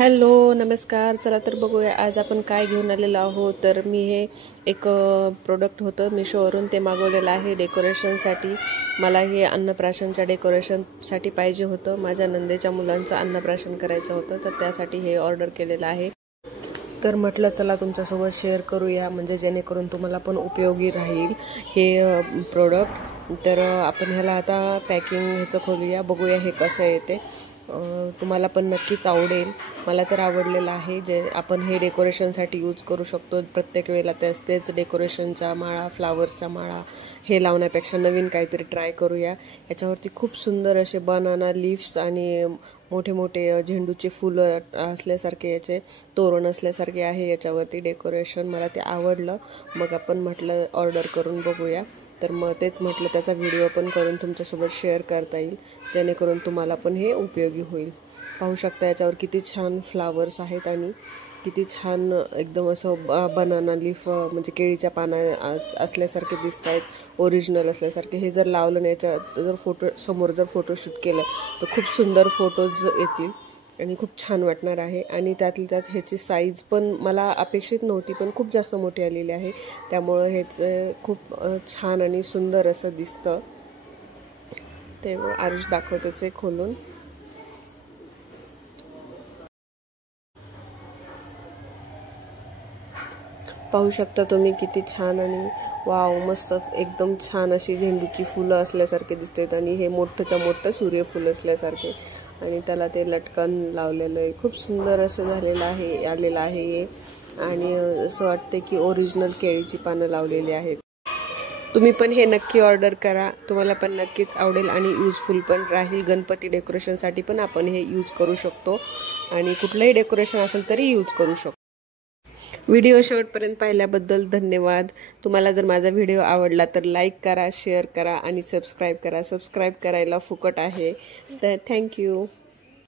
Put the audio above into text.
Hello नमस्कार. चला तर बघूया आज आपण काय घेऊन आलेलो आहोत. तर मी हे एक प्रोडक्ट होतं मिशोवरून, ते मागवलेलं आहे डेकोरेशनसाठी. मला हे अन्नप्राशनच्या डेकोरेशनसाठी पाहिजे होतं. माझ्या नंदेच्या मुलांचं अन्नप्राशन करायचं होतं, तर त्यासाठी हे ऑर्डर केलेलं आहे. तर म्हटलं चला तुमच्यासोबत शेअर करूया, म्हणजे जेणेकरून तुम्हाला पण उपयोगी राहील हे प्रोडक्ट. तर आपण ह्याला आता पॅकिंग ह्याचं खोलूया, बघूया हे कसं येते. तुम्हाला पण नक्कीच आवडेल. मला तर आवडलेलं आहे. जे आपण हे डेकोरेशनसाठी यूज करू शकतो. प्रत्येक वेळेला तेच डेकोरेशनच्या माळा, फ्लावर्सच्या माळा हे लावण्यापेक्षा नवीन काहीतरी ट्राय करूया. याच्यावरती खूप सुंदर असे बनाना लीव्स आणि मोठे मोठे झेंडूचे फुलं असल्यासारखे याचे तोरण असल्यासारखे आहे याच्यावरती डेकोरेशन. मला ते आवडलं, मग आपण म्हटलं ऑर्डर करून बघूया. तर मग तेच म्हटलं त्याचा व्हिडिओ पण करून तुमच्यासोबत शेअर करता येईल, जेणेकरून तुम्हाला पण हे उपयोगी होईल. पाहू शकता याच्यावर किती छान फ्लावर्स आहेत आणि किती छान एकदम असं बनाना लीफ म्हणजे केळीच्या पाना असल्यासारखे दिसत आहेत, ओरिजिनल असल्यासारखे. हे जर लावलं नाही, याच्या जर समोर जर फोटोशूट केलं तर खूप सुंदर फोटोज येतील आणि खूप छान वाटणार आहे. आणि त्यातल्या त्यात ह्याची साईज पण मला अपेक्षित नव्हती, पण खूप जास्त मोठी आलेली आहे. त्यामुळं हे खूप छान आणि सुंदर असं दिसतं. ते आरुष दाखवतेच आहे खोलून. पाहू शकता तुम्ही किती छान आणि वाव, मस्त एकदम छान अशी झेंडूची फुलं असल्यासारखे दिसतात आणि हे मोठंच्या मोठं सूर्यफूल असल्यासारखे, आणि त्याला ते लटकन लावलेलं आहे. खूप सुंदर असं झालेलं आहे, आलेलं आहे हे. आणि असं वाटतं की ओरिजिनल केळीची पानं लावलेली आहेत. तुम्ही पण हे नक्की ऑर्डर करा, तुम्हाला पण नक्कीच आवडेल आणि यूजफुल पण राहील. गणपती डेकोरेशनसाठी पण आपण हे यूज करू शकतो आणि कुठलंही डेकोरेशन असेल तरी यूज करू शकतो. व्हिडिओ शेवटपर्यंत पाहिल्याबद्दल धन्यवाद. तुम्हाला जर माझा व्हिडिओ आवडला तर लाईक करा, शेअर करा आणि सबस्क्राईब करा. सबस्क्राईब करायला फुकट आहे, तर थँक्यू.